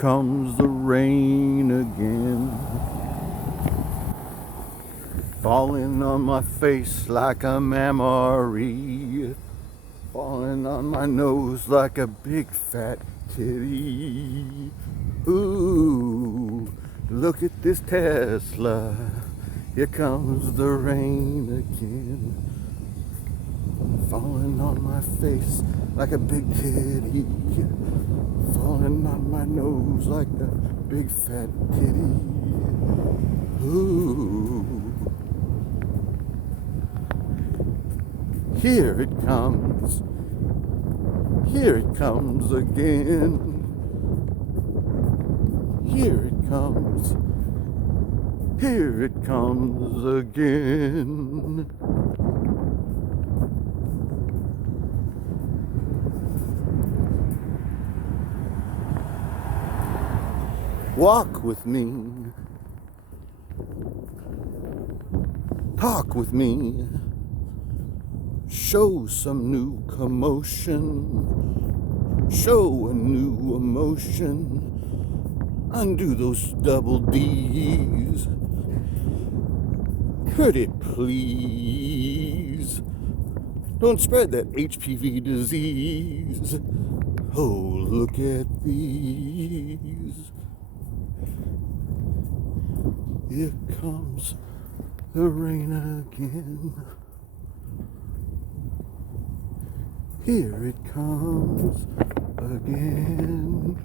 comes the rain again, falling on my face like a memory, falling on my nose like a big fat titty. Ooh, look at this Tesla, here comes the rain again, falling on my face like a big titty, falling on my nose like a big fat titty. Ooh, here it comes again, here it comes again. Walk with me, talk with me, show some new commotion, show a new emotion, undo those double D's. Pretty please, don't spread that HPV disease. Oh, look at these. Here comes the rain again. Here it comes again.